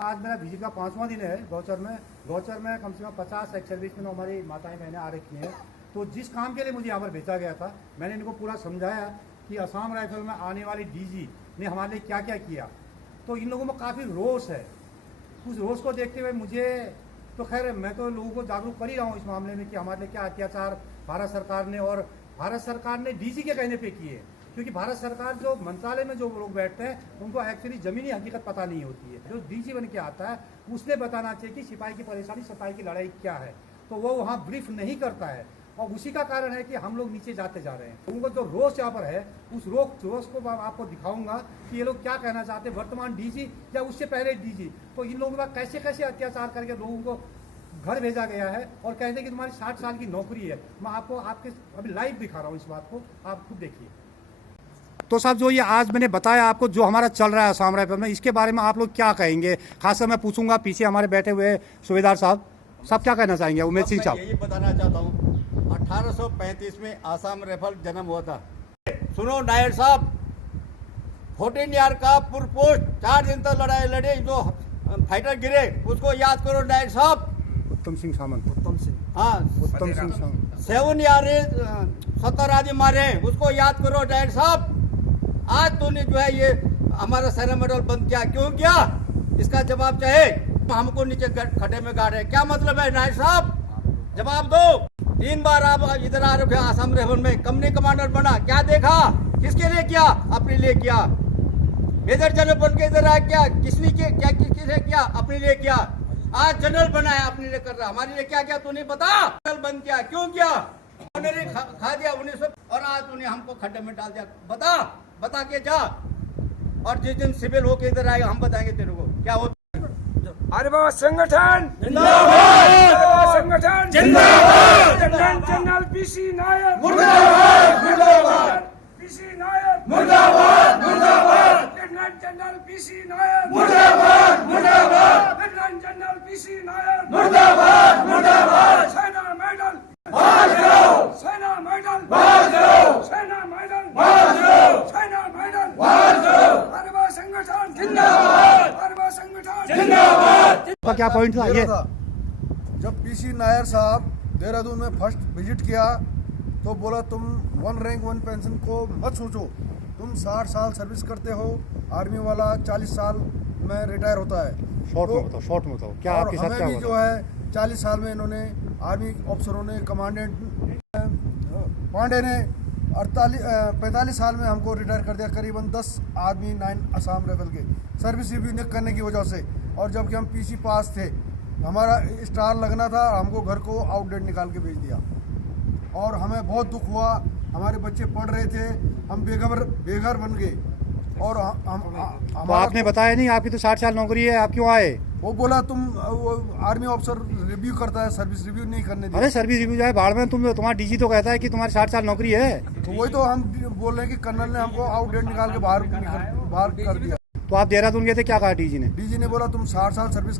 आज मेरा विजिट का 5वां दिन है गौचर में कम से कम 50 एक्स सर्विस में हमारी माताएं बहनें आ रखी हैं। तो जिस काम के लिए मुझे यहाँ पर भेजा गया था, मैंने इनको पूरा समझाया कि असम राइफल में आने वाली डीजी ने हमारे लिए क्या क्या किया। तो इन लोगों में काफ़ी रोष है। उस रोष को देखते हुए मुझे तो खैर मैं तो लोगों को जागरूक कर ही रहा हूँ इस मामले में कि हमारे लिए क्या अत्याचार भारत सरकार ने और भारत सरकार ने डीजी के कहने पे किए। क्योंकि भारत सरकार जो मंत्रालय में जो लोग बैठते हैं उनको एक्चुअली जमीनी हकीकत पता नहीं होती है। जो डीजी बन के आता है उसने बताना चाहिए कि सिपाही की परेशानी, सिपाही की लड़ाई क्या है। तो वो वहाँ ब्रीफ नहीं करता है और उसी का कारण है कि हम लोग नीचे जाते जा रहे हैं। उनको जो रोष यहाँ पर है उस रोष को मैं आपको दिखाऊंगा कि ये लोग क्या कहना चाहते हैं, वर्तमान डीजी या उससे पहले डीजी। तो इन लोगों का कैसे कैसे अत्याचार करके लोगों को घर भेजा गया है और कहते हैं कि तुम्हारी 60 साल की नौकरी है। मैं आपको आपके अभी लाइव दिखा रहा हूँ इस बात को, आप खुद देखिए। तो साहब जो ये आज मैंने बताया आपको जो हमारा चल रहा है असम राइफल में, इसके बारे में आप लोग क्या कहेंगे? खासकर मैं पूछूंगा पीछे हमारे बैठे हुए सूबेदार साहब क्या कहना चाहेंगे? उमेद सिंह साहब। यही बताना चाहता हूँ 1835 में आसाम राइफल जन्म हुआ था। सुनो नायर साहब, 14 ईयर का पूर्व पोस्ट 4 दिन तक लड़ाई लड़े, जो फाइटर गिरे उसको याद करो नायर साहब। उत्तम सिंह सामंत। हाँ, उत्तम सिंह सामंत। 7 ईयर 70 आदमी मारे, उसको याद करो नायर साहब। आज तूने जो है ये हमारा सेना मेडल बंद किया, क्यों किया? इसका जवाब चाहे। हमको नीचे खड्डे में गाड़े, क्या मतलब है नायर साहब? जवाब दो। 3 बार आप इधर आ रहे हो आसाम राइफल में, कंपनी कमांडर बना, क्या देखा? किसके लिए किया? अपने लिए किया। मेजर जनरल बन के इधर आया, क्या किसने क्या किसने किया? अपने लिए किया। आज जनरल बनाया, अपने लिए कर रहा। हमारे लिए क्या किया तू नहीं पता? जनरल बंद किया, क्यों किया? उन्होंने खा दिया 1900 और आज तूने हमको खड्डे में डाल दिया। बता के जा। और जिस दिन सिविल होके इधर आएगा हम बताएंगे तेरे को क्या होता। अरे बाबा संगठन जिंदाबाद, संगठन जिंदाबाद, जनरल पीसी नायर मुर्दाबाद, मुर्दाबाद, पीसी नायर मुर्दाबाद, मुर्दाबाद, लेफ्टिनेंट जनरल पीसी नायर मुर्दाबाद, मुर्दाबाद, लेफ्टिनेंट जनरल पीसी नायर मुर्दाबाद, मुर्दाबाद, सेना मेडल बाज जाओ, सेना मेडल बाज जाओ, सेना मेडल बाज जाओ, सेना मेडल बाज जाओ। अरे बाबा संगठन जिंदाबाद, अरे बाबा संगठन जिंदाबाद। का क्या पॉइंट था ये? जब पीसी नायर साहब देहरादून में फर्स्ट विजिट किया तो बोला तुम 1 रैंक 1 पेंशन को मत सोचो, तुम 60 साल सर्विस करते हो, आर्मी वाला 40 साल में रिटायर होता है। शॉर्ट में बताओ क्या आपके साथ क्या हुआ? हुआ? जो है 40 साल में इन्होंने आर्मी अफसरों ने, कमांडेंट पांडे ने 45 साल में हमको रिटायर कर दिया। करीबन 10 आदमी 9 असम राइफल के सर्विस रिव्यू करने की वजह से। और जबकि हम पीसी पास थे, हमारा स्टार लगना था, हमको घर को आउटडेट निकाल के भेज दिया। और हमें बहुत दुख हुआ, हमारे बच्चे पढ़ रहे थे, हम बेघर बन गए। और तो आपने बताया नहीं, आपकी तो 60 साल नौकरी है, आप क्यों आए? वो बोला तुम वो आर्मी ऑफिसर रिव्यू करता है, सर्विस रिव्यू नहीं करने दिया। अरे सर्विस रिव्यू जाए बाढ़ में, तुम्हारा डीजी तो कहता है कि तुम्हारी 60 साल नौकरी है। तो वही तो हम बोल रहे हैं कि कर्नल ने हमको आउटडेट निकाल के बाहर कर दिया। तो आप देहरादून गए थे, क्या कहा डीजी ने? डीजी ने बोला तुम 60 साल सर्विस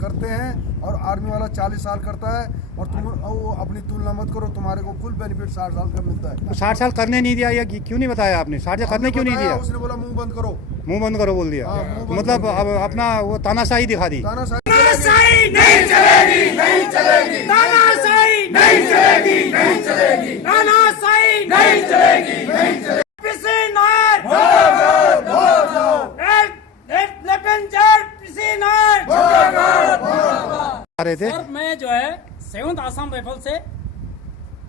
करते हैं और आर्मी वाला 40 साल करता है, और तुम वो अपनी तुलना मत करो, तुम्हारे को फुल बेनिफिट 60 साल का मिलता है। तो 60 साल करने नहीं दिया या क्यों नहीं बताया आपने? 60 साल करने क्यों नहीं दिया? उसने बोला मुंह बंद करो। मुंह बंद करो बोल दिया। तो मतलब अब अपना वो तानाशाही दिखा दी। तानाशाही नहीं चलेगी, नहीं चलेगी, तानाशाही नहीं चलेगी, नहीं चलेगी, तानाशाही नहीं चलेगी, नहीं चलेगी। पीसी नायर मुर्दाबाद, मुर्दाबाद, लेफ्टिनेंट जनरल पीसी नायर मुर्दाबाद, मुर्दाबाद। आ रहे थे सर, मैं जो है 7th आसाम राइफल से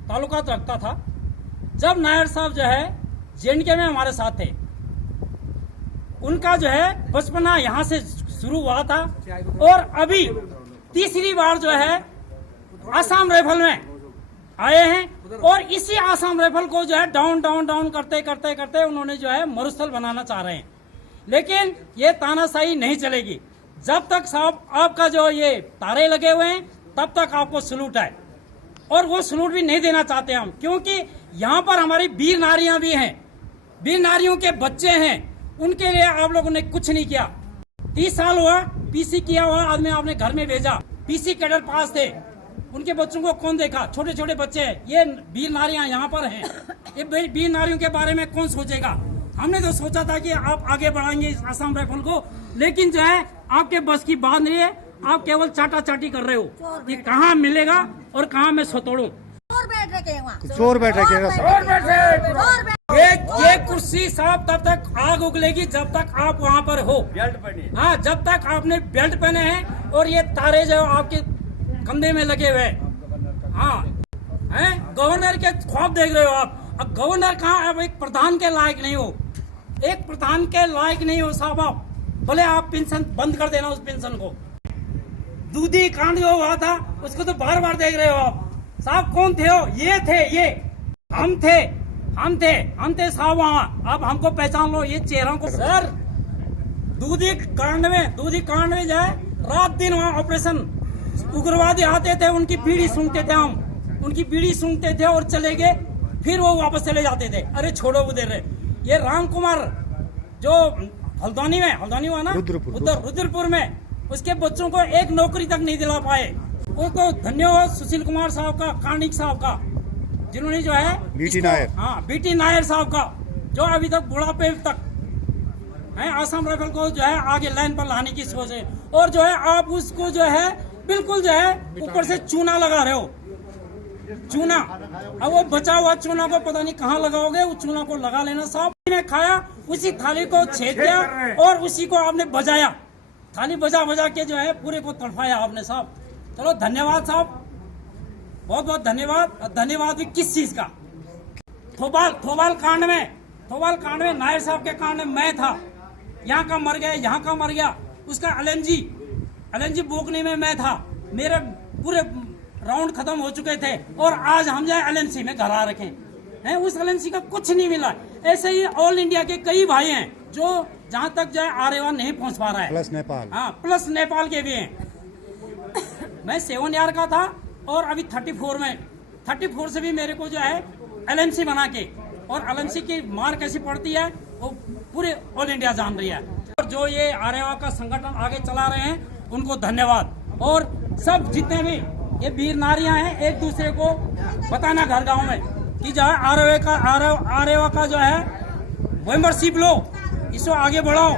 ताल्लुकात रखता था। जब नायर साहब जो है जेएनके में हमारे साथ थे, उनका जो है बचपना यहाँ से शुरू हुआ था और अभी तीसरी बार जो है आसाम राइफल में आए हैं। और इसी आसाम राइफल को जो है डाउन डाउन डाउन करते करते करते उन्होंने जो है मरुस्थल बनाना चाह रहे हैं। लेकिन ये तानाशाही नहीं चलेगी। जब तक साहब आपका जो ये तारे लगे हुए हैं तब तक आपको सलूट है, और वो सलूट भी नहीं देना चाहते हम, क्योंकि यहाँ पर हमारी वीर नारियां भी हैं, वीर नारियों के बच्चे हैं, उनके लिए आप लोगों ने कुछ नहीं किया। 30 साल हुआ पीसी किया हुआ आदमी आपने घर में भेजा, पीसी कैडर पास थे, उनके बच्चों को कौन देखा? छोटे छोटे बच्चे हैं। ये वीर नारियां यहाँ पर हैं, ये वीर नारियों के बारे में कौन सोचेगा? हमने तो सोचा था कि आप आगे बढ़ाएंगे इस आसाम राइफल को, लेकिन जो है आपके बस की बात नहीं है। आप केवल चाटा चाटी कर रहे हो कि कहाँ मिलेगा और कहाँ मैं सतोड़ूं। चोर बैठ रखे वहाँ, चोर बैठ रखे हैं। और बैठे ये कुर्सी साहब तब तक आग उगलेगी जब तक आप वहाँ पर हो। बेल्ट पहने। हाँ, जब तक आपने बेल्ट पहने हैं और ये तारे जो आपके कंधे में लगे हुए हैं। हाँ, हैं गवर्नर के ख्वाब देख रहे हो आप। अब गवर्नर कहाँ, अब एक प्रधान के लायक नहीं हो, एक प्रधान के लायक नहीं हो साहब आप। भले आप पेंशन बंद कर देना, उस पेंशन को। दूधी कांड जो हुआ था उसको तो बार बार देख रहे हो आप साहब। कौन थे हो? ये थे, ये हम थे साहब वहाँ। अब हमको पहचान लो, ये चेहरों को। सर दूधी कांड में जो है रात दिन वहाँ ऑपरेशन, उग्रवादी आते थे, उनकी बीड़ी सूंघते थे हम, उनकी बीड़ी सूंघते थे और चले गए, फिर वो वापस चले जाते थे। अरे छोड़ो उधर। ये राम कुमार जो हल्द्वानी हुआ ना, उधर रुद्रपुर में, उसके बच्चों को एक नौकरी तक नहीं दिला पाए। उनको धन्यवाद सुशील कुमार साहब का, कानिक साहब का, जिन्होंने जो है बीटी नायर साहब का, जो अभी तक बुढ़ापे तक है आसाम राइफल को जो है आगे लाइन पर लाने की सोच है। और जो है आप उसको जो है बिल्कुल जो है ऊपर से चूना लगा रहे हो, चूना। अब वो बचा हुआ चूना को पता नहीं कहाँ लगाओगे, उस चूना को लगा लेना साहब। ने खाया, उसी थाली को छेद किया और उसी को आपने बजाया, थाली बजा के जो है पूरे को तड़पाया आपने साहब। चलो धन्यवाद साहब, बहुत बहुत धन्यवाद। धन्यवाद भी किस चीज का? थोबाल कांड में नायर साहब के कांड में मैं था, यहाँ का मर गया, उसका एलएनजी बोकने में मैं था। मेरे पूरे राउंड खत्म हो चुके थे और आज हम जाए एलएनसी में घर आ रखे हैं। उस एलएनसी का कुछ नहीं मिला। ऐसे ही ऑल इंडिया के कई भाई हैं जो जहाँ तक जाए आर्यवान नहीं पहुँच पा रहा है, प्लस नेपाल। हाँ, प्लस नेपाल के भी हैं। मैं 7 ईयर का था और अभी 34 से भी मेरे को जो है एलएनसी बना के, और एलएनसी की मार कैसी पड़ती है वो पूरे ऑल इंडिया जान रही है। और जो ये आर्यवा का संगठन आगे चला रहे हैं उनको धन्यवाद। और सब जितने भी ये वीर नारियां हैं, एक दूसरे को बताना घर गांव में कि जो है आर्यवा का जो है मेंबरशिप लो, इसको आगे बढ़ाओ।